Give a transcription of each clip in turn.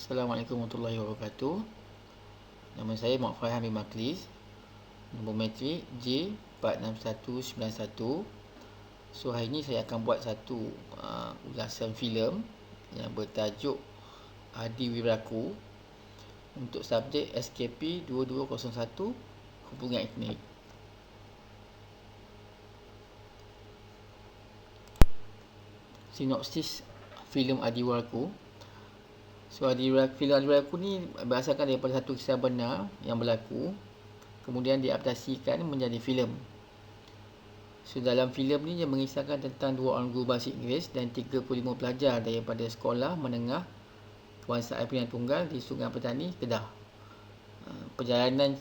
Assalamualaikum warahmatullahi wabarakatuh. Nama saya Muhammad Farhan bin Maklis. Nombor matrik J46191. So hari ini saya akan buat satu ulasan filem yang bertajuk Adi Wiraku untuk subjek SKP 2201 Hubungan Etnik. Sinopsis filem Adi Wiraku. So filem Adi Wiraku ni berdasarkan daripada satu kisah benar yang berlaku, kemudian diadaptasikan menjadi filem. So dalam filem ni dia mengisahkan tentang dua orang guru bahasa Inggeris dan 35 pelajar daripada sekolah menengah Kebangsaan Pilihan Tunggal di Sungai Petani, Kedah. Perjalanan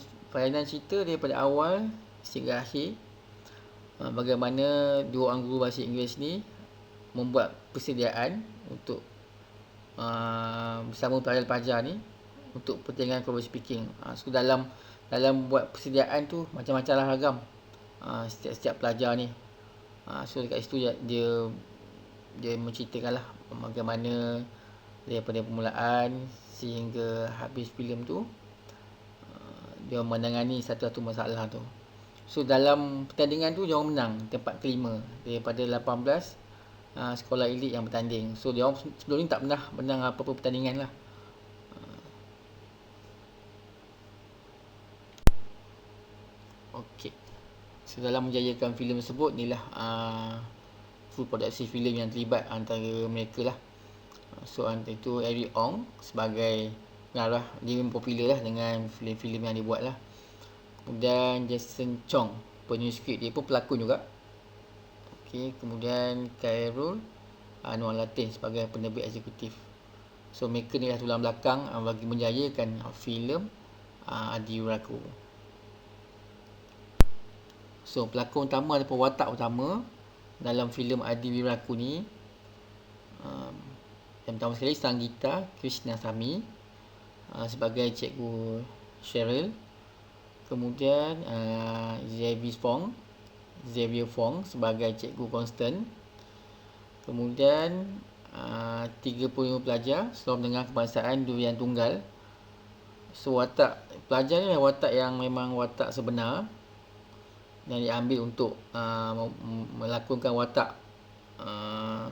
cerita daripada awal sehingga akhir, bagaimana dua orang guru bahasa Inggeris ni membuat persediaan untuk bersama pelajar-pelajar ni untuk pertandingan public speaking. So dalam buat persediaan tu macam-macam lah ragam setiap pelajar ni. So dekat situ dia menceritakan lah bagaimana daripada permulaan sehingga habis filem tu dia menangani satu-satu masalah tu. So dalam pertandingan tu dia orang menang tempat kelima daripada 18 sekolah elit yang bertanding. So dia orang sebelum ni tak pernah menang apa-apa pertandingan lah. Okey. So dalam menjayakan filem tersebut inilah full produksi filem yang terlibat antara mereka lah. So antara itu Eric Ong sebagai pengarah, dia memang popular lah dengan filem-filem yang dia buat lah. Kemudian Jason Chong penulis skrip, dia pun pelakon juga. Okay, kemudian Khairul Anwar Latin sebagai penerbit eksekutif. So mereka ni lah tulang belakang bagi menjayakan filem Adi Wiraku. So pelakon utama ataupun watak utama dalam filem Adi Wiraku ni, yang pertama sekali Sanggita Krishnasamy sebagai Cikgu Cheryl. Kemudian Xavier Fong sebagai Cikgu Constant. Kemudian 35 pelajar sekolah menengah kebangsaan Durian Tunggal. So watak pelajar ni watak yang memang watak sebenar yang diambil untuk melakonkan watak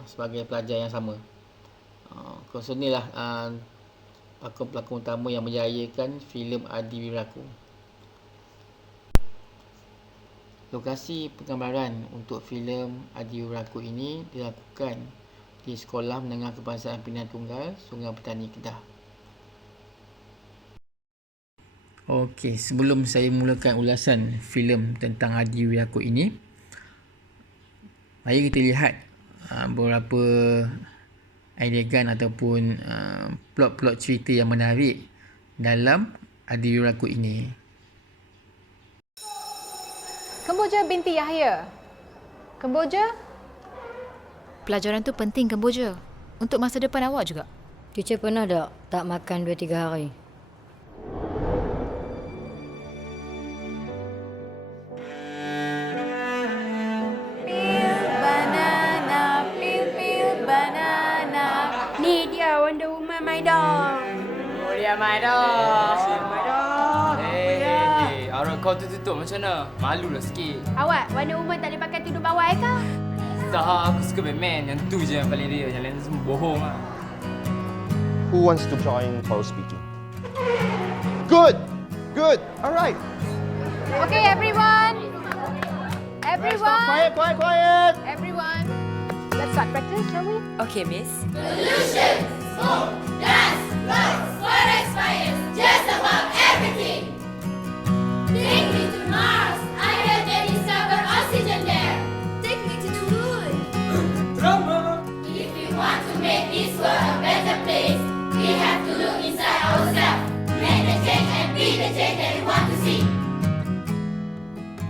sebagai pelajar yang sama. So inilah pelakon-pelakon utama yang menjayakan filem Adi Wiraku. Lokasi penggambaran untuk filem Adi Wiraku ini dilakukan di Sekolah Menengah Kebangsaan Pilihan Tunggal, Sungai Petani, Kedah. Okey, sebelum saya mulakan ulasan filem tentang Adi Wiraku ini, mari kita lihat beberapa adegan ataupun plot-plot cerita yang menarik dalam Adi Wiraku ini. Kemboja binti Yahya. Kemboja? Pelajaran tu penting, Kemboja. Untuk masa depan awak juga. Teacher pernah tak makan 2-3 hari? Peel banana, peel banana. Ni dia Wonder Woman my dog. Oh dia my dog. My dog. Aurat kau tu tutup macam mana? Malulah sikit. Awak Wonder Woman tak boleh pakai tudung bawah ke? Tak, aku suka Batman. Yang tu je yang paling real. Yang lain semua bohong lah. Who wants to join public speaking? Good! Good! Alright! Okay, everyone. Everyone. Quiet! Everyone. Let's start practice, shall we? Okay, miss. Solutions, smoke, dance, clothes, forex finance, just about everything. Take me to Mars, I heard they discover oxygen there. Take me to the moon. Drama! If we want to make this world a better place, we have to look inside ourselves, make the change and be the change that we want to see.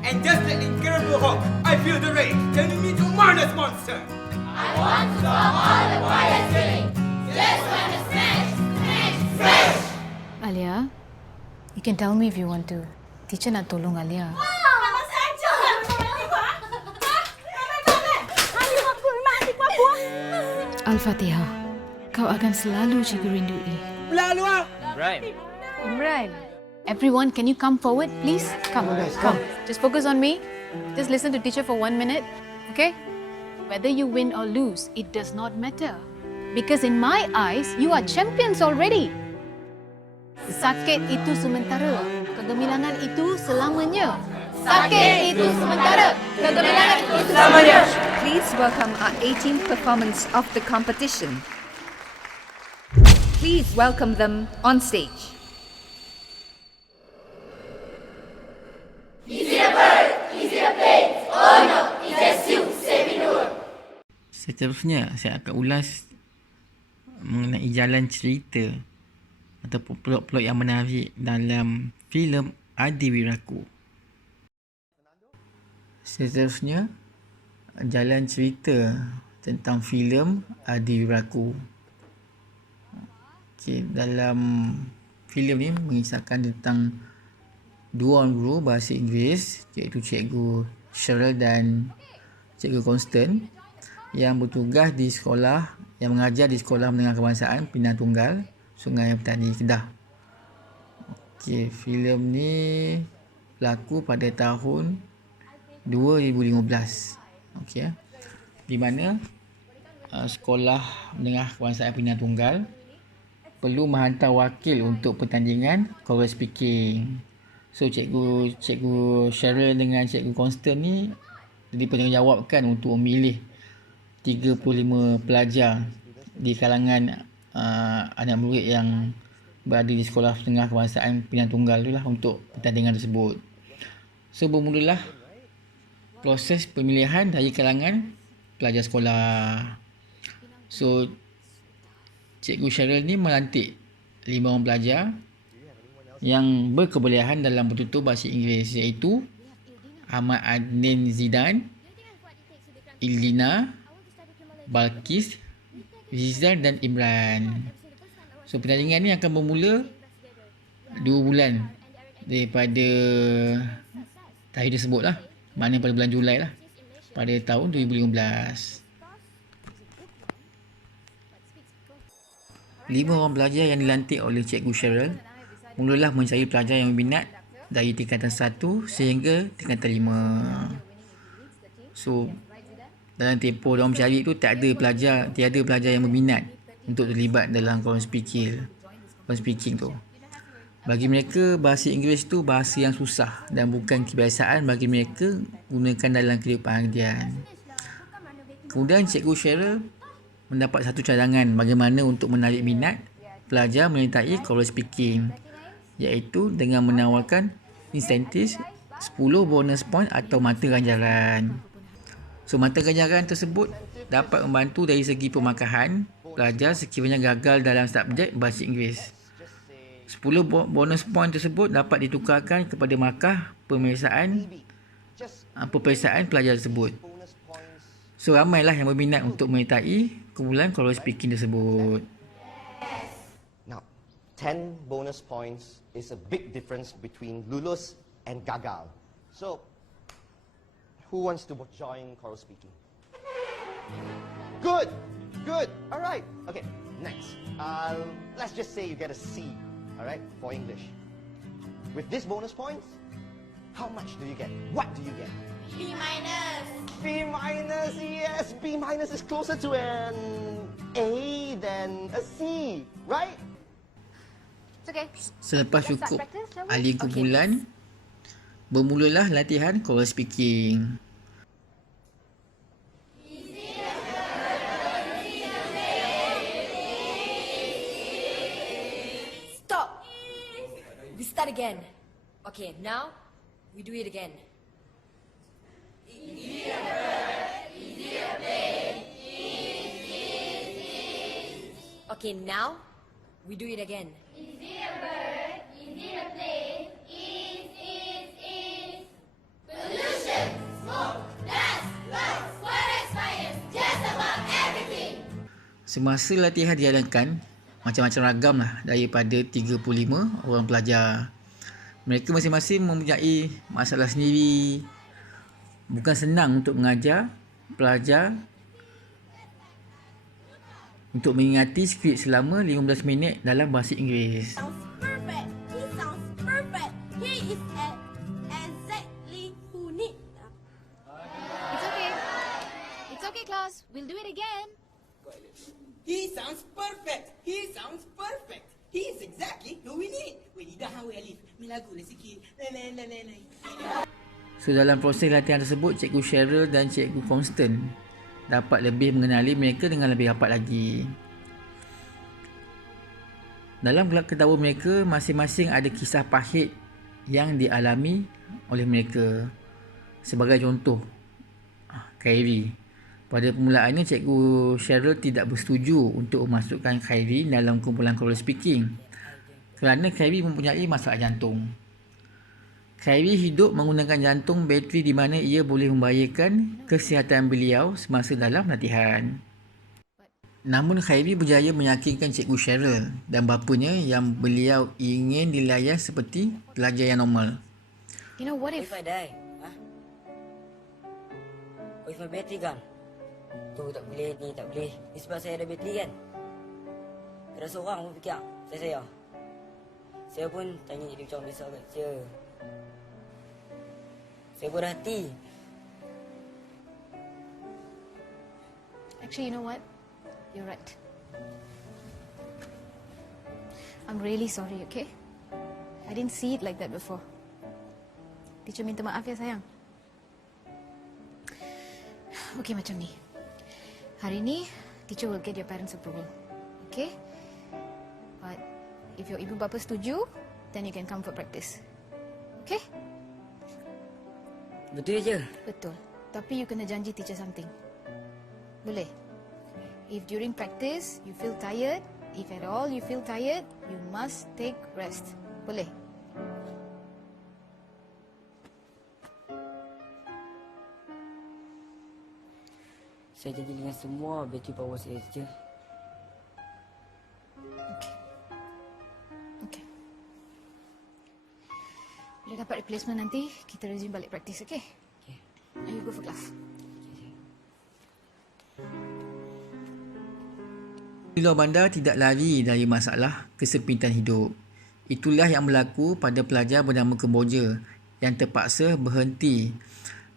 And just like Incredible Hulk, I feel the rage, turning me to a marvelous monster. I want to stop all the quiet feeling, just want to smash, smash, smash. Alia, you can tell me if you want to. Teacher nak tolong Alia. Memang saja. Al-Fatihah. Kau akan selalu cikgu rindui. Right. Imran. Everyone, can you come forward, please? Come, come. Just focus on me. Just listen to teacher for 1 minute, okay? Whether you win or lose, it does not matter. Because in my eyes, you are champions already. Sakit itu sementara, kegemilangan itu selamanya. Sakit itu sementara, kegemilangan itu selamanya. Please welcome our 18th performance of the competition. Please welcome them on stage. Seterusnya, saya akan ulas mengenai jalan cerita ataupun plot-plot yang menarik dalam filem Adiwiraku. Seterusnya, jalan cerita tentang filem Adiwiraku. Okay, dalam filem ni mengisahkan tentang dua orang guru bahasa Inggeris, iaitu Cikgu Cheryl dan Cikgu Constant, yang bertugas di sekolah, yang mengajar di Sekolah Menengah Kebangsaan Pinang Tunggal, Sungai Petani, Kedah. Okey, filem ni berlaku pada tahun 2015. Okey, di mana Sekolah Menengah Kebangsaan Pinang Tunggal perlu menghantar wakil untuk pertandingan choral speaking. So cikgu Cheryl dengan Cikgu Constant ni dipertanggungjawabkan untuk memilih 35 pelajar di kalangan anak murid yang berada di Sekolah Menengah Kebangsaan Pinang Tunggal itulah untuk pertandingan tersebut. So bermulalah proses pemilihan dari kalangan pelajar sekolah. So Cikgu Cheryl ni melantik 5 orang pelajar yang berkebolehan dalam bertutur bahasa Inggeris, iaitu Ahmad Adnin Zidan, Ilina, Balkis, Rizal dan Imran. So pertandingan ni akan bermula 2 bulan daripada tahun tersebut lah. Maknanya pada bulan Julai lah, pada tahun 2015. 5 orang pelajar yang dilantik oleh Cikgu Cheryl mulalah mencari pelajar yang berminat dari tingkatan 1 sehingga tingkatan 5. So dalam tempoh diorang mencari tu tiada pelajar yang berminat untuk terlibat dalam choral speaking tu. Bagi mereka, bahasa Inggeris tu bahasa yang susah dan bukan kebiasaan bagi mereka gunakan dalam kehidupan harian. Kemudian Cikgu Cheryl mendapat satu cadangan bagaimana untuk menarik minat pelajar menyertai choral speaking, iaitu dengan menawarkan insentif 10 bonus point atau mata ganjaran. So mata ganjaran tersebut dapat membantu dari segi pemakahan pelajar sekiranya gagal dalam subjek bahasa Inggeris. 10 bonus point tersebut dapat ditukarkan kepada markah peperiksaan pelajar tersebut. So ramailah yang berminat untuk menyertai kumpulan choral speaking tersebut. Now, 10 bonus points is a big difference between lulus and gagal. So, who wants to join choral speaking? Good, good. All right. Okay, next. Let's just say you get a C, all right, for English. With this bonus points, how much do you get? What do you get? B minus. B minus, yes. B minus is closer to an A than a C, right? It's okay. Selepas Let's cukup start practice, shall we? ahli kumpulan, bermulalah latihan choral speaking. Stop! We start again. Okay, now we do it again. Okay, now we do it again. Easy a bird, easy a plane, is. Pollution, smoke, dust, bugs, forest fires, just about everything. Semasa latihan dijalankan, macam-macam ragam lah daripada 35 orang pelajar. Mereka masing-masing mempunyai masalah sendiri. Bukan senang untuk mengajar pelajar untuk mengingati skrip selama 15 minit dalam bahasa Inggeris. Sounds perfect. He sounds perfect. He is exactly who need. It's okay. It's okay, class. We'll do it again. He sounds perfect. He sounds perfect. He is exactly who we need. We need a how we live. Melagu lah sikit. So dalam proses latihan tersebut, Cikgu Cheryl dan Cikgu Constant dapat lebih mengenali mereka dengan lebih rapat lagi. Dalam gelap ketawa mereka, masing-masing ada kisah pahit yang dialami oleh mereka. Sebagai contoh, Kyrie. Pada permulaannya, Cikgu Cheryl tidak bersetuju untuk memasukkan Kyrie dalam kumpulan choral speaking kerana Kyrie mempunyai masalah jantung. Kyrie hidup menggunakan jantung bateri di mana ia boleh membahayakan kesihatan beliau semasa dalam latihan. Namun Kyrie berjaya meyakinkan Cikgu Cheryl dan bapanya yang beliau ingin dilayan seperti pelajar yang normal. You know, what if... I die? Ha? What if my battery gone? Tu tak boleh, ni tak boleh. Ni sebab saya ada bateri kan? Ada seorang pun fikir saya. Saya pun tanya dia macam biasa kat saya. Saya berhati. Actually, you know what? You're right. I'm really sorry, okay? I didn't see it like that before. Teacher minta maaf ya, sayang. Okay, macam ni. Hari ni, teacher will get your parents' approval. Okay? But if your ibu bapa setuju, then you can come for practice. Okay? Betul je? Betul. Tapi you kena janji teacher something. Boleh? If during practice you feel tired, if at all you feel tired, you must take rest. Boleh? Saya janji dengan semua bateri power saya je. Okay. Okay. Bila dapat replacement nanti, kita resume balik practice, okay? Okay. Now you go for class. Lilo Bandar tidak lari dari masalah kesempitan hidup. Itulah yang berlaku pada pelajar bernama Kemboja yang terpaksa berhenti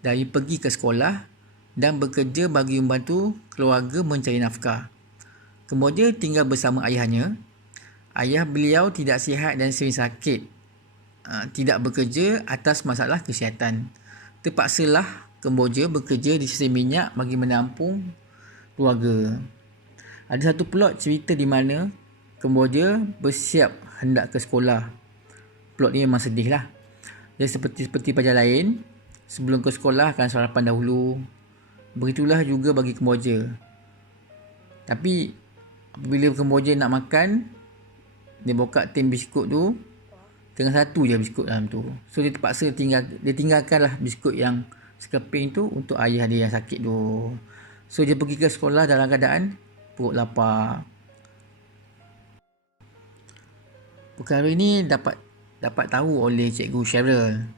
dari pergi ke sekolah dan bekerja bagi membantu keluarga mencari nafkah. Kemboja tinggal bersama ayahnya. Ayah beliau tidak sihat dan sering sakit. Tidak bekerja atas masalah kesihatan. Terpaksalah Kemboja bekerja di stesen minyak bagi menampung keluarga. Ada satu plot cerita di mana Kemboja bersiap hendak ke sekolah. Plot ni memang sedih lah. Dia seperti pelajar lain, sebelum ke sekolah akan sarapan dahulu. Begitulah juga bagi Kemboja. Tapi apabila Kemboja nak makan, dia buka tin biskut tu, tengah satu je biskut dalam tu. So dia terpaksa tinggalkanlah biskut yang sekeping tu untuk ayah dia yang sakit tu. So dia pergi ke sekolah dalam keadaan perut lapar. Perkara ini dapat tahu oleh Cikgu Cheryl.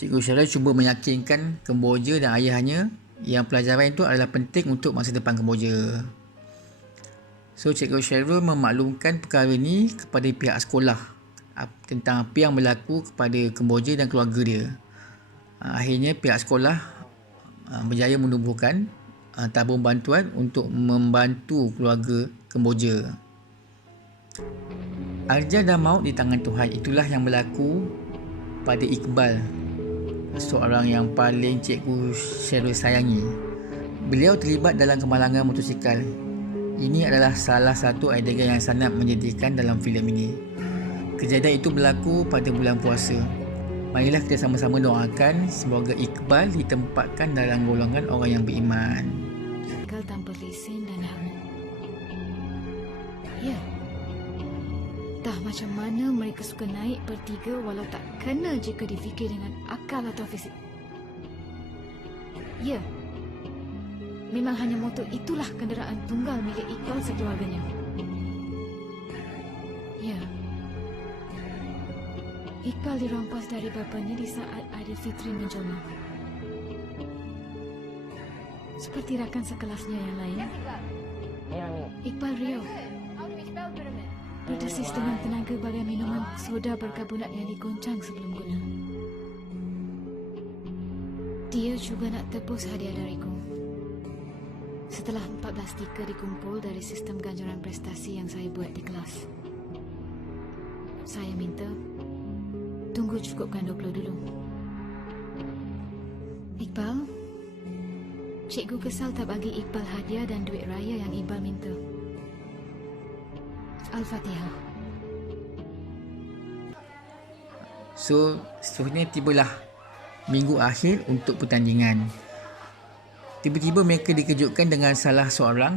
Cikgu Cheryl cuba meyakinkan Kemboja dan ayahnya yang pelajaran itu adalah penting untuk masa depan Kemboja. So Cikgu Cheryl memaklumkan perkara ini kepada pihak sekolah tentang apa yang berlaku kepada Kemboja dan keluarga dia. Akhirnya pihak sekolah berjaya menubuhkan tabung bantuan untuk membantu keluarga Kemboja. Arja dan maut di tangan Tuhan, itulah yang berlaku pada Iqbal, seorang yang paling Cikgu Cheryl sayangi. Beliau terlibat dalam kemalangan motosikal. Ini adalah salah satu adegan yang sangat menyedihkan dalam filem ini. Kejadian itu berlaku pada bulan puasa. Marilah kita sama-sama doakan semoga Iqbal ditempatkan dalam golongan orang yang beriman. Gagal tanpa lesen dan ham. Ya. Entah macam mana mereka suka naik bertiga walau tak kena jika difikir dengan akal atau fisik. Ya. Memang hanya motor itulah kenderaan tunggal milik Iqbal sekeluarganya. Ya. Iqbal dirampas dari bapanya di saat Aidilfitri menjelma. Seperti rakan sekelasnya yang lain. Ya, Amin. Iqbal Rio berdesis dengan tenaga bagian minuman soda berkarbonat yang digoncang sebelum guna. Dia juga nak tebus hadiah dariku. Setelah 14 stiker dikumpul dari sistem ganjaran prestasi yang saya buat di kelas. Saya minta tunggu cukupkan 20 dulu. Iqbal, cikgu kesal tak bagi Iqbal hadiah dan duit raya yang Iqbal minta. Al-Fatihah. So, seterusnya tibalah minggu akhir untuk pertandingan. Tiba-tiba mereka dikejutkan dengan salah seorang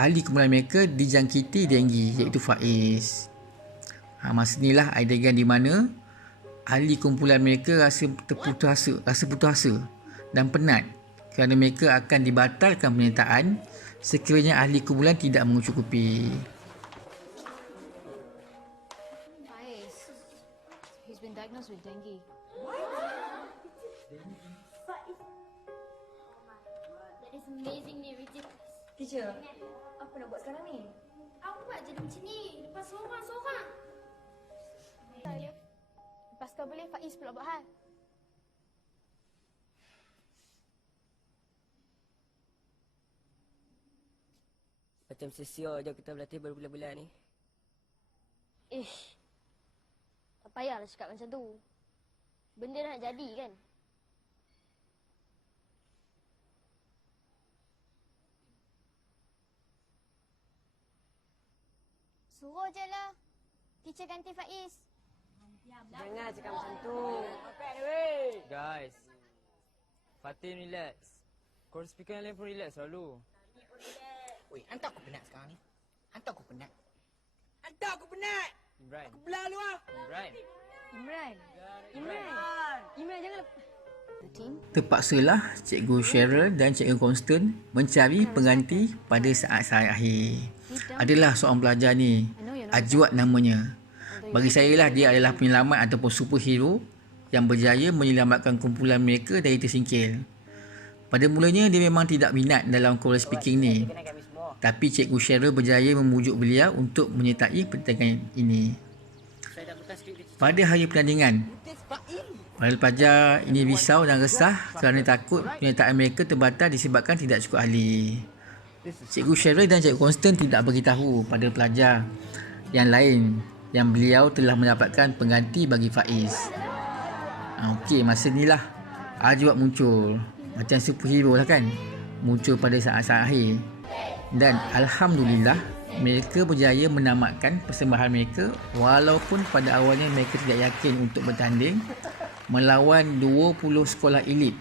ahli kumpulan mereka dijangkiti denggi, iaitu Faiz. Masa inilah adegan di mana ahli kumpulan mereka rasa putus asa dan penat kerana mereka akan dibatalkan penyertaan sekiranya ahli kumpulan tidak mencukupi. Faiz, he's been diagnosed with dengue. That is amazingly ridiculous. Teacher, apa nak buat sekarang ni? Apa buat jadi macam ni? Lepas seorang-seorang. Lepas kau boleh Faiz pula buat hal. Macam sia-sia je kita berlatih berbulan-bulan ni. Ish. Tak payahlah cakap macam tu. Benda nak jadi kan? Suruh je lah. Teacher ganti Faiz. Jangan cakap macam tu. Guys, Fatin relax. Korang speaker yang lain pun relax selalu. Weh, hantar aku penat sekarang ni. Hantar aku penat. Hantar aku penat! Imran. Aku belah lu lah. Imran. Imran jangan Terpaksalah Cikgu Cheryl dan Cikgu Constant mencari pengganti pada saat-saat akhir. Adalah seorang pelajar ni, Ajwad namanya. Bagi saya lah dia adalah penyelamat ataupun superhero yang berjaya menyelamatkan kumpulan mereka dari tersingkir. Pada mulanya dia memang tidak minat dalam choral speaking ni. Tapi Cikgu Cheryl berjaya memujuk beliau untuk menyertai pertandingan ini. Pada hari pertandingan, para pelajar ini risau dan resah kerana takut penyertaan mereka terbatal disebabkan tidak cukup ahli. Cikgu Cheryl dan Cikgu Constant tidak beritahu pada pelajar yang lain yang beliau telah mendapatkan pengganti bagi Faiz. Okey, masa inilah Ajwad muncul. Macam superhero lah kan. Muncul pada saat-saat akhir. Dan Alhamdulillah, mereka berjaya menamatkan persembahan mereka walaupun pada awalnya mereka tidak yakin untuk bertanding melawan 20 sekolah elit.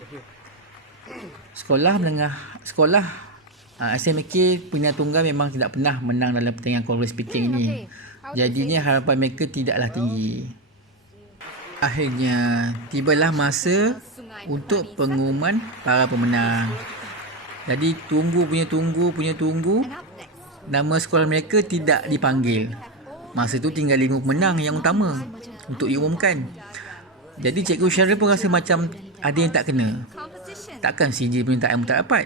Sekolah SMK Pilihan Tunggal memang tidak pernah menang dalam pertandingan choral speaking ini. Jadinya harapan mereka tidaklah tinggi. Akhirnya tibalah masa untuk pengumuman para pemenang. Jadi tunggu. Nama sekolah mereka tidak dipanggil. Masa tu tinggal 5 pemenang yang utama untuk diumumkan. Jadi Cikgu Cheryl pun rasa macam ada yang tak kena. Takkan CJ penyertaan pun tak dapat.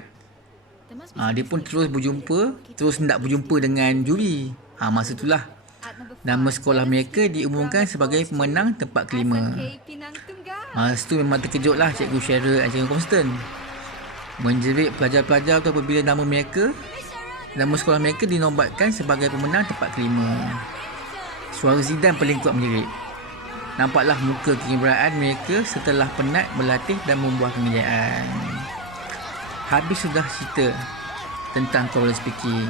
Dia pun terus hendak berjumpa dengan juri. Masa itulah nama sekolah mereka diumumkan sebagai pemenang tempat kelima. Masa tu memang terkejutlah Cikgu Cheryl dan Cikgu Constant. Menjerit pelajar-pelajar tu apabila nama sekolah mereka dinobatkan sebagai pemenang tempat kelima. Suara Zidane paling kuat menjerit. Nampaklah muka kegembiraan mereka setelah penat berlatih dan membuahkan kejayaan. Habis sudah cerita tentang choral speaking.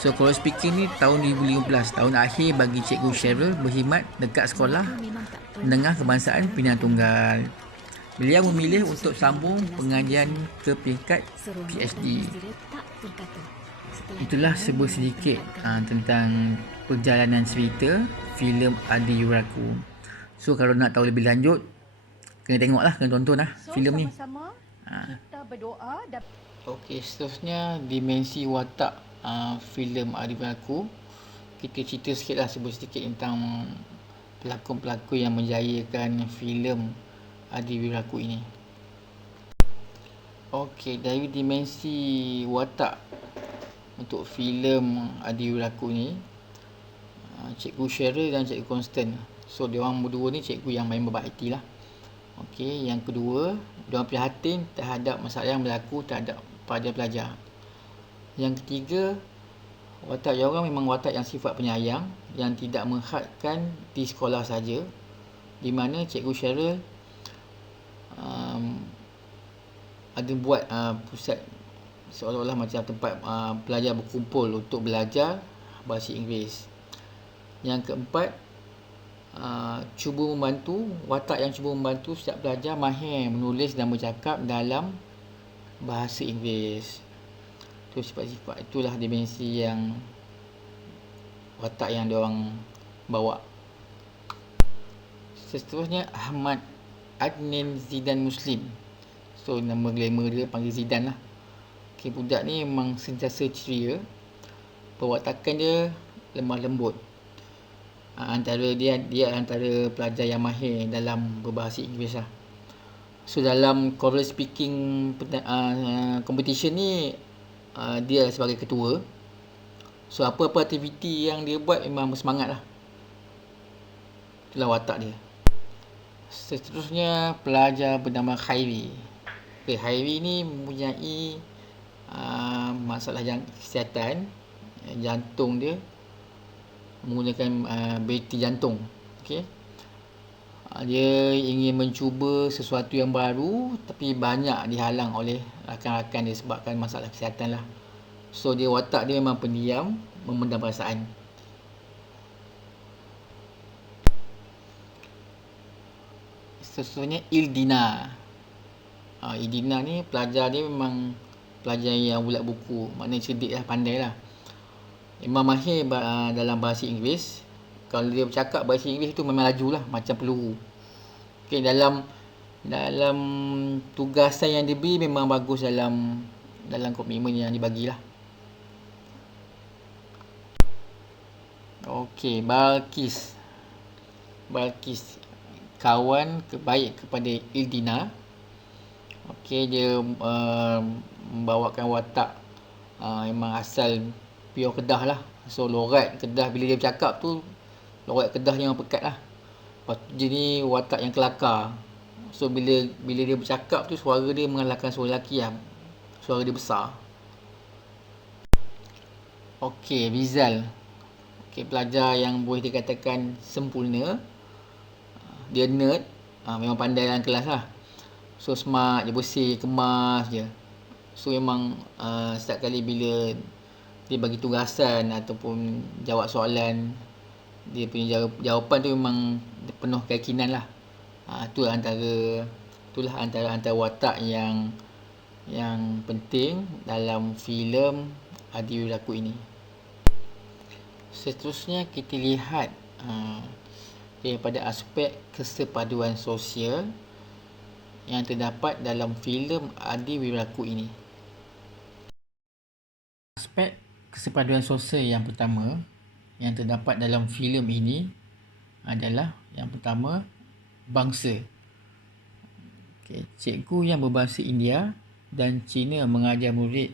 So choral speaking ni tahun 2015, tahun akhir bagi Cikgu Cheryl berkhidmat dekat sekolah menengah kebangsaan Pilihan Tunggal. Beliau memilih untuk sambung pengajian ke peringkat PhD. Itulah sebuah sedikit tentang perjalanan cerita filem Adi Yuraku. So kalau nak tahu lebih lanjut, kena tengoklah, kena tontonlah filem ni. Kita berdoa dan Okey, seterusnya dimensi watak filem Adi Yuraku. Kita cerita sikitlah sedikit tentang pelakon-pelakon yang menjayakan filem Adi Wiraku ini. Okey, dari dimensi watak untuk filem Adi Wiraku ni, Cikgu Cheryl dan Cikgu Constant. So diorang berdua ni cikgu yang main babak IT lah. Okey, yang kedua, diorang prihatin terhadap masalah yang berlaku terhadap pada pelajar. Yang ketiga, watak diorang memang watak yang sifat penyayang, yang tidak menghadkan di sekolah saja, di mana Cikgu Cheryl ada buat pusat seolah-olah macam tempat pelajar berkumpul untuk belajar bahasa Inggeris. Yang keempat, watak yang cuba membantu setiap pelajar mahir menulis dan bercakap dalam bahasa Inggeris. Itu sifat-sifat, itulah dimensi yang watak yang diorang bawa. Seterusnya, Ahmad Adnan Zidan Muslim. So nama glamour dia panggil Zidan lah. Okay, budak ni memang sentiasa ceria. Perwatakan dia lemah lembut. Antara dia antara pelajar yang mahir dalam berbahasa Inggeris lah. So dalam choral speaking competition ni, dia sebagai ketua. So apa-apa aktiviti yang dia buat memang bersemangat lah. Itulah watak dia. Seterusnya, pelajar bernama Khairi. Okay, Khairi ni mempunyai masalah kesihatan jantung dia, menggunakan beriti jantung. Okay. Dia ingin mencuba sesuatu yang baru, tapi banyak dihalang oleh rakan-rakan dia sebabkan masalah kesihatan lah. So watak dia memang pendiam, memendam perasaan. Seterusnya, Ildina. Ildina ni pelajar dia memang pelajar yang bulat buku, maknanya cerdik lah, pandai lah. Memang mahir dalam bahasa Inggeris. Kalau dia bercakap bahasa Inggeris tu memang laju lah, macam peluru. Okay, dalam tugasan yang diberi memang bagus dalam komitmen yang dibagilah. Okey, Balkis, kawan baik kepada Ildina. Okey, dia membawakan watak memang asal pure Kedah lah. So logat Kedah, bila dia bercakap tu logat Kedah yang pekat lah. Lepas tu dia ni watak yang kelakar. So bila dia bercakap tu, suara dia mengalahkan suara lelaki lah. Suara dia besar. Okey, Rizal. Okey, pelajar yang boleh dikatakan sempurna. Dia nerd, memang pandai dalam kelas lah. So smart je, bersih, kemas je. So memang setiap kali bila dia bagi tugasan ataupun jawab soalan, dia punya jawapan tu memang penuh keyakinan lah. Itulah antara watak yang penting dalam filem Adi Wiraku ini. Seterusnya kita lihat daripada aspek kesepaduan sosial yang terdapat dalam filem Adi Wiraku ini. Aspek kesepaduan sosial yang pertama yang terdapat dalam filem ini adalah yang pertama, bangsa. Okay, cikgu yang berbahasa India dan Cina mengajar murid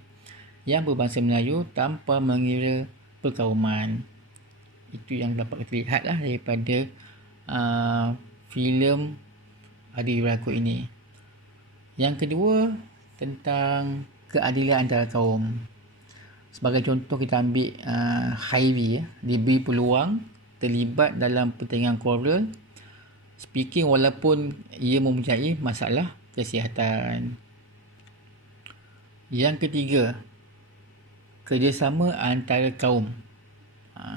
yang berbahasa Melayu tanpa mengira perkauman. Itu yang dapat kita lihat lah daripada filem Adi Wiraku ini. Yang kedua, tentang keadilan antara kaum. Sebagai contoh, kita ambil Khairi, diberi peluang terlibat dalam pertandingan choral speaking walaupun ia mempunyai masalah kesihatan. Yang ketiga, kerjasama antara kaum.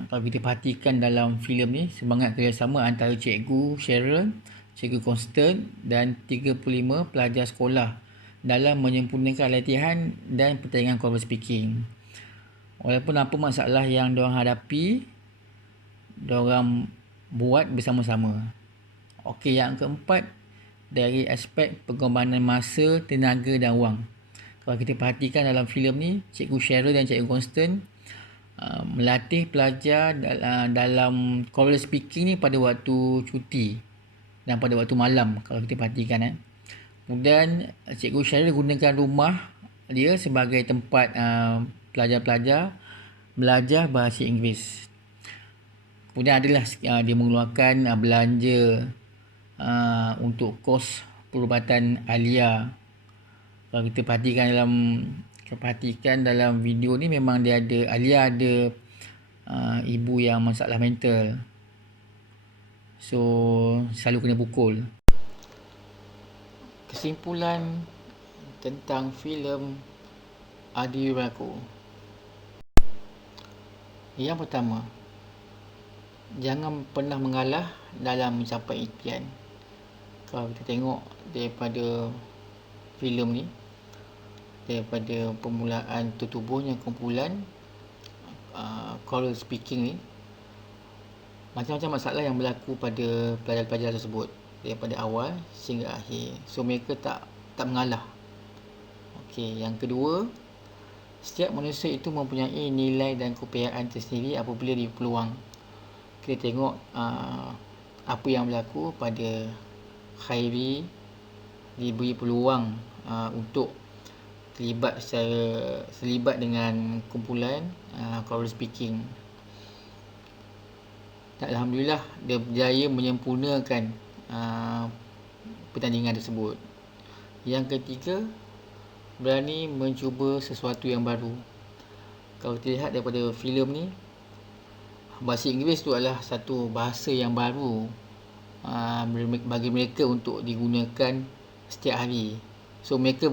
Kalau kita perhatikan dalam filem ni, semangat kerjasama antara Cikgu Cheryl, Cikgu Constant dan 35 pelajar sekolah dalam menyempurnakan latihan dan pertandingan choral speaking. Walaupun apa masalah yang diorang hadapi, diorang buat bersama-sama. Okey, yang keempat, dari aspek pengorbanan masa, tenaga dan wang. Kalau kita perhatikan dalam filem ni, Cikgu Cheryl dan Cikgu Constant melatih pelajar dalam choral speaking ni pada waktu cuti dan pada waktu malam, kalau kita perhatikan. Kemudian Cikgu Cheryl gunakan rumah dia sebagai tempat pelajar-pelajar belajar bahasa Inggeris. Kemudian adalah dia mengeluarkan belanja untuk kos perubatan Alia. Kalau kita perhatikan dalam video ni, memang dia ada, Alia ada ibu yang masalah mental, so selalu kena pukul. Kesimpulan tentang filem Adi Raku. Yang pertama, jangan pernah mengalah dalam mencapai impian. Kalau kita tengok daripada filem ni, daripada permulaan tertubuhnya kumpulan choral speaking ni, macam-macam masalah yang berlaku pada pelajar-pelajar tersebut daripada awal sehingga akhir. So mereka tak mengalah. Okey, yang kedua, setiap manusia itu mempunyai nilai dan keupayaan tersendiri apabila diberi peluang. Kita tengok apa yang berlaku pada Khairi, diberi peluang untuk terlibat dengan kumpulan choral speaking. Dan alhamdulillah dia berjaya menyempurnakan pertandingan tersebut. Yang ketiga, berani mencuba sesuatu yang baru. Kalau kita lihat daripada filem ni, bahasa Inggeris tu adalah satu bahasa yang baru bagi mereka untuk digunakan setiap hari. So mereka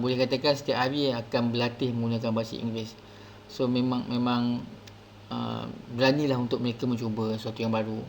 boleh katakan setiap hari akan berlatih menggunakan bahasa Inggeris. So memang beranilah untuk mereka mencuba sesuatu yang baru.